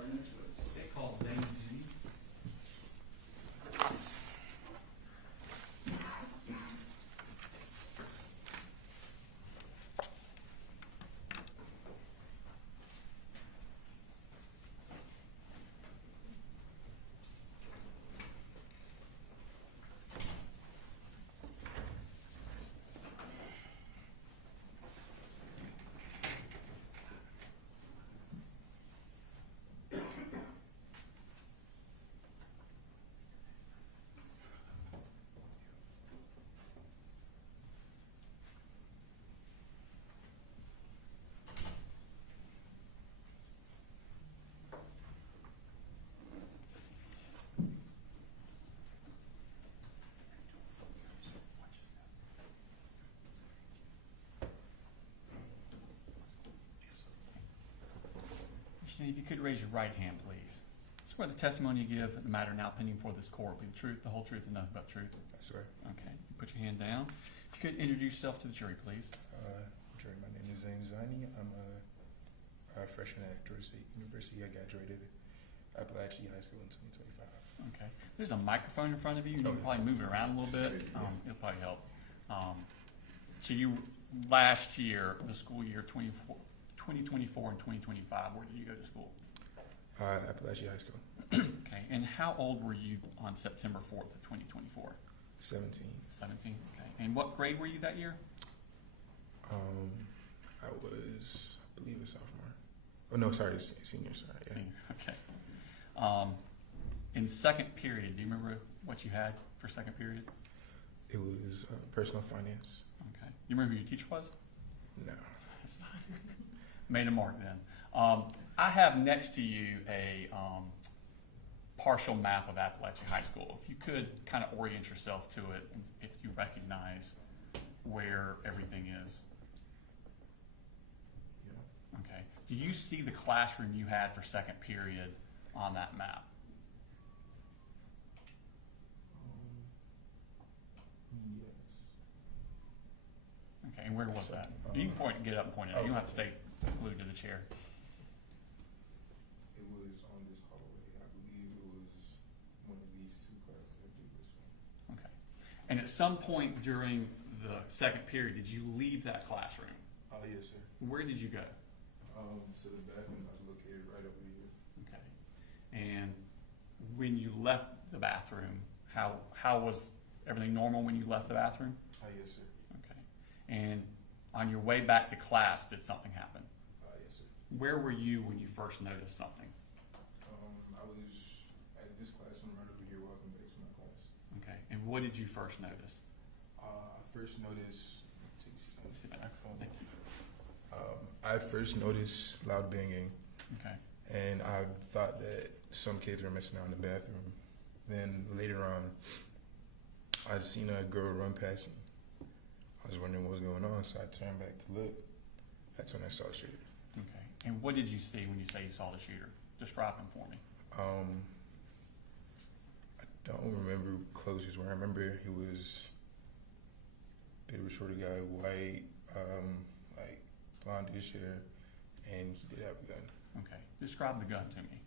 manslaughter next to it. They call Zane. If you could raise your right hand, please. Swear the testimony you give in the matter now pending before this court will be the truth, the whole truth, and nothing but the truth. I swear. Okay. You put your hand down. If you could introduce yourself to the jury, please. Jury, my name is Zeini. I'm a freshman at Georgia State University. I graduated Apalachee High School in 2025. Okay. There's a microphone in front of you. You can probably move it around a little bit. It'll probably help. So you, last year, the school year 2024 and 2025, where did you go to school? Apalachee High School. Okay. And how old were you on September 4th of 2024? 17. 17. Okay. And what grade were you that year? I was, I believe, a sophomore. Oh no, sorry, senior. Sorry. Yeah. Senior. Okay. In second period, do you remember what you had for second period? It was personal finance. Okay. You remember who your teacher was? No. That's fine. Made a mark then. I have next to you a partial map of Apalachee High School. If you could kind of orient yourself to it, and if you recognize where everything is. Yeah. Okay. Do you see the classroom you had for second period on that map? Yes. Okay. And where was that? You can point, get up and point it out. You don't have to stay glued to the chair. It was on this hallway. I believe it was one of these two classes. I believe this one. Okay. And at some point during the second period, did you leave that classroom? Oh yes, sir. Where did you go? So the bathroom was located right over here. Okay. And when you left the bathroom, how was everything normal when you left the bathroom? Oh yes, sir. Okay. And on your way back to class, did something happen? Yes, sir. Where were you when you first noticed something? I was at this classroom right over here walking back to my class. Okay. And what did you first notice? I first noticed. See that microphone? I first noticed loud banging, Okay. and I thought that some kids were messing out in the bathroom. Then later on, I seen a girl run past me. I was wondering what was going on, so I turned back to look. That's when I saw the shooter. Okay. And what did you see when you say you saw the shooter? Describe him for me. I don't remember closest where. I remember he was a bit of a shorter guy, white, like blondish hair, and he did have a gun. Okay. Describe the gun to me.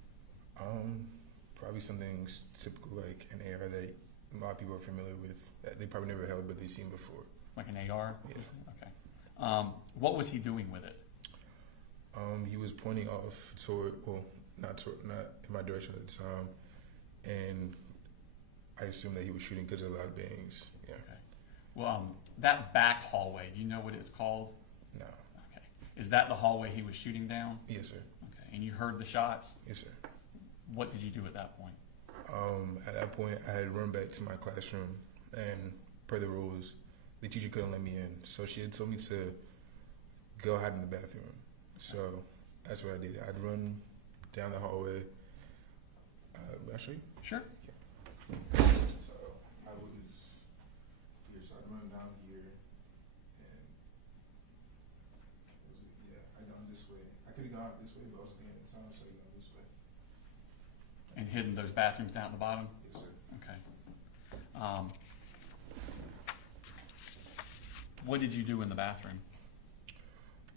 Probably something typical like an AR that a lot of people are familiar with, that they probably never held but they've seen before. Like an AR? Yeah. Okay. What was he doing with it? He was pointing off toward, well, not in my direction at the time, and I assumed that he was shooting because of a lot of bangs. Yeah. Okay. Well, that back hallway, do you know what it's called? No. Okay. Is that the hallway he was shooting down? Yes, sir. Okay. And you heard the shots? Yes, sir. What did you do at that point? At that point, I had run back to my classroom, and per the rules, the teacher couldn't let me in, so she had told me to go hide in the bathroom. So that's what I did. I'd run down the hallway. May I show you? Sure. So I was here, so I'd run down here, and I gone this way. I could have gone this way, but I was looking at the time, so I gone this way. And hidden those bathrooms down at the bottom? Yes, sir. Okay. What did you do in the bathroom?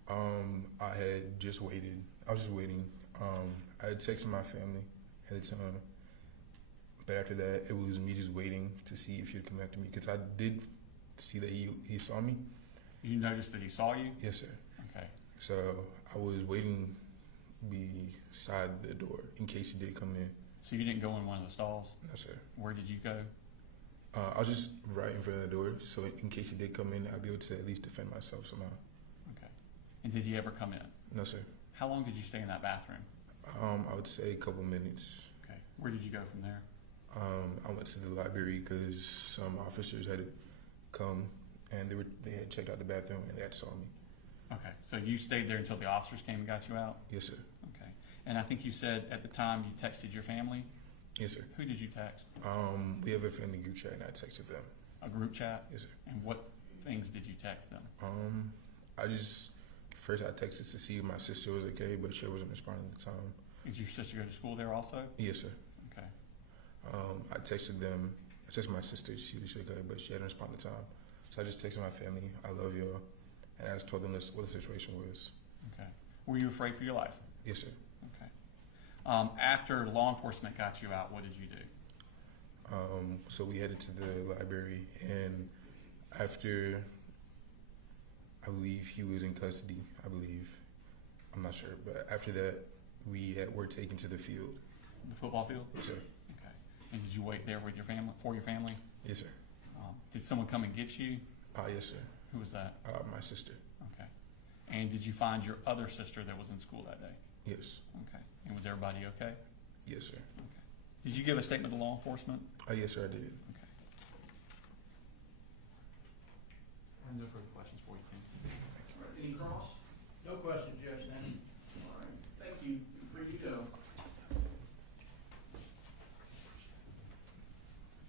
I had just waited. I was just waiting. I had texted my family at the time, but after that, it was me just waiting to see if he'd come after me because I did see that he saw me. You noticed that he saw you? Yes, sir. Okay. So I was waiting beside the door in case he did come in. So you didn't go in one of the stalls? No, sir. Where did you go? I was just right in front of the door, so in case he did come in, I'd be able to at least defend myself somehow. Okay. And did he ever come in? No, sir. How long did you stay in that bathroom? I would say a couple minutes. Okay. Where did you go from there? I went to the library because some officers had come and they had checked out the bathroom and they had saw me. Okay. So you stayed there until the officers came and got you out? Yes, sir. Okay. And I think you said at the time you texted your family? Yes, sir. Who did you text? We have a family group chat and I texted them. A group chat? Yes, sir. And what things did you text them? First I texted to see if my sister was okay, but she wasn't responding at the time. Did your sister go to school there also? Yes, sir. Okay. I texted my sister to see if she was okay, but she hadn't responded at the time. So I just texted my family, I love y'all, and I just told them what the situation was. Okay. Were you afraid for your life? Yes, sir. Okay. After law enforcement got you out, what did you do? So we headed to the library, and after, I believe he was in custody, I'm not sure, but after that, were taken to the field. The football field? Yes, sir. Okay. And did you wait there with your family, for your family? Yes, sir. Did someone come and get you? Yes, sir. Who was that? My sister. Okay. And did you find your other sister that was in school that day? Yes. Okay. And was everybody okay? Yes, sir. Okay. Did you give a statement to law enforcement? Yes, sir, I did. Okay. I have no further questions for you, Ken. Any cross? No questions, Judge. Thank you.